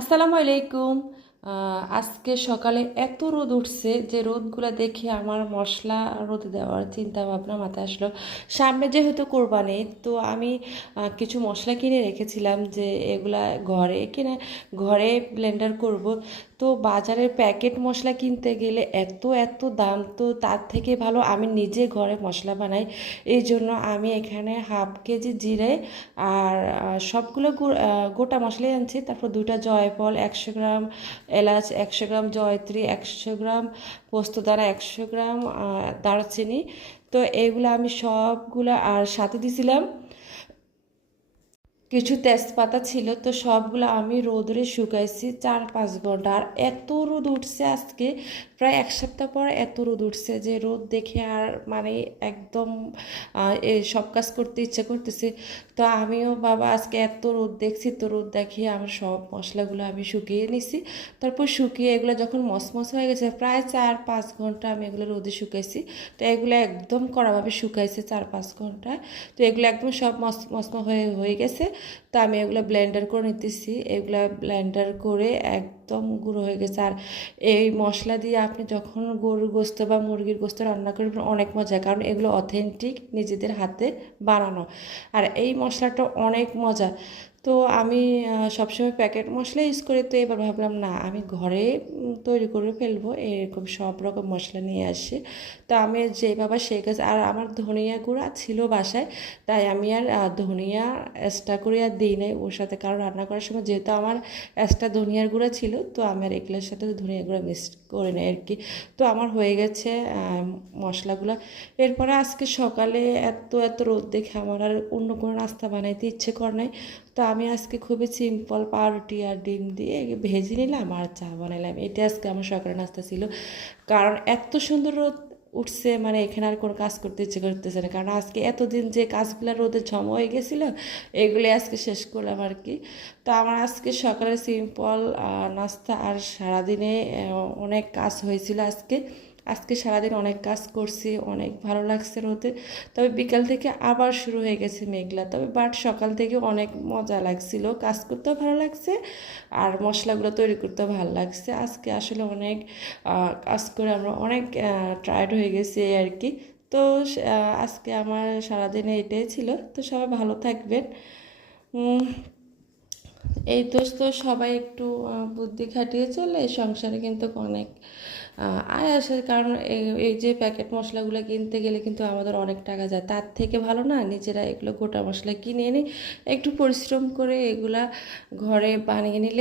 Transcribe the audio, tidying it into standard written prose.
আসসালামু আলাইকুম। আজকে সকালে এত রোদ উঠছে যে রোদগুলো দেখে আমার মশলা রোদে দেওয়ার চিন্তা ভাবনা মাথায় আসলো। সামনে যেহেতু কোরবানি, তো আমি কিছু মশলা কিনে রেখেছিলাম যে এগুলা ঘরে ব্লেন্ডার করব। তো বাজারের প্যাকেট মশলা কিনতে গেলে এত এত দাম, তো তার থেকে ভালো আমি নিজে ঘরে মশলা বানাই। এই জন্য আমি এখানে হাফ কেজি জিরে আর সবগুলো গোটা মশলাই আনছি। তারপর দুটা জয়ফল, 100 গ্রাম এলাচ, 100 গ্রাম জয়ত্রী, 100 গ্রাম পোস্তদানা, 100 গ্রাম দারচিনি। তো এইগুলো আমি সবগুলো, আর সাথে দিছিলাম কিছু তেজপাতা ছিল। তো সবগুলো আমি রোদে শুকাইছি 4-5 ঘন্টা। আর এত রোদ উঠছে আজকে, প্রায় এক সপ্তাহ পর এত রোদ উঠছে যে রোদ দেখে আর মানে একদম সব কাজ করতে ইচ্ছে করতেছে। তো আমিও বাবা আজকে এত রোদ দেখছি, তো রোদ দেখিয়ে আমার সব মশলাগুলো আমি শুকিয়ে নিছি। তারপর শুকিয়ে এগুলো যখন মসমস হয়ে গেছে, প্রায় 4-5 ঘন্টা আমি এগুলো রোদে শুকাইছি। তো এগুলো একদম কড়াভাবে শুকাইছে 4-5 ঘন্টায়। তো এগুলো একদম সব মসমস হয়ে হয়ে গেছে। তো আমি এগুলো ব্লেন্ডার করে নিতেছি। এগুলো ব্লেন্ডার করে একদম গুঁড়ো হয়ে গেছে। আর এই মশলা দিয়ে আপনি যখন গরুর গোস্ত বা মুরগির গোস্ত রান্না করবেন অনেক মজা, কারণ এগুলো অথেন্টিক নিজেদের হাতে বানানো। আর এই মশলাটা অনেক মজা। তো আমি সবসময় প্যাকেট মশলা ইউজ করি, তো এবার ভাবলাম না, আমি ঘরে তৈরি করে ফেলবো। এরকম সব রকম মশলা নিয়ে আসি। তো আমি যেভাবে সেই কাজ। আর আমার ধনিয়া গুঁড়া ছিল বাসায়, তাই আমি আর ধনিয়া এক্সট্রা করে আর দিই নাই ওর সাথে, কারণ রান্না করার সময় যেহেতু আমার এক্সট্রা ধনিয়ার গুঁড়া ছিল, তো আমি আর এগুলোর সাথে ধনিয়া গুঁড়া মিক্স করে নেই আর কি। তো আমার হয়ে গেছে মশলাগুলো। এরপরে আজকে সকালে এত এত রোদ দেখে আমার আর অন্য কোনো নাস্তা বানাইতে ইচ্ছে করে নাই। তো আমি আজকে খুবই সিম্পল পাউরুটি আর ডিম দিয়ে ভেজে নিলাম আর চা বানাইলাম। এটা আজকে আমার সকালের নাস্তা ছিল। কারণ এত সুন্দর রোদ উঠছে, মানে এখানে আর কোনো কাজ করতে ইচ্ছে করতেছে না, কারণ আজকে এতদিন যে কাজগুলো রোদে জমা হয়ে গেছিলো এগুলো আজকে শেষ করলাম আর কি। তো আমার আজকে সকালে সিম্পল নাস্তা। আর সারাদিনে অনেক কাজ হয়েছিল আজকে। আজকে সারাদিন অনেক কাজ করছি, অনেক ভালো লাগছে রোদে। তবে বিকাল থেকে আবার শুরু হয়ে গেছে মেঘলা, তবে বাট সকাল থেকে অনেক মজা লাগছিল, কাজ করতেও ভালো লাগছে আর মশলাগুলো তৈরি করতেও ভালো লাগছে। আজকে আসলে অনেক কাজ করে আমরা অনেক টায়ার্ড হয়ে গেছি আর কি। তো আজকে আমার সারাদিনে এটাই ছিল। তো সবাই ভালো থাকবেন। উম, এই তো সবাই একটু বুদ্ধি খাটিয়ে চলে সংসারে কিন্তু অনেক আয় আসে। কারণ এই যে প্যাকেট মশলাগুলো কিনতে গেলে কিন্তু আমাদের অনেক টাকা যায়। তার থেকে ভালো না নিজেরা এগুলো গোটা মশলা কিনে এনে একটু পরিশ্রম করে এগুলা ঘরে বানিয়ে নিলে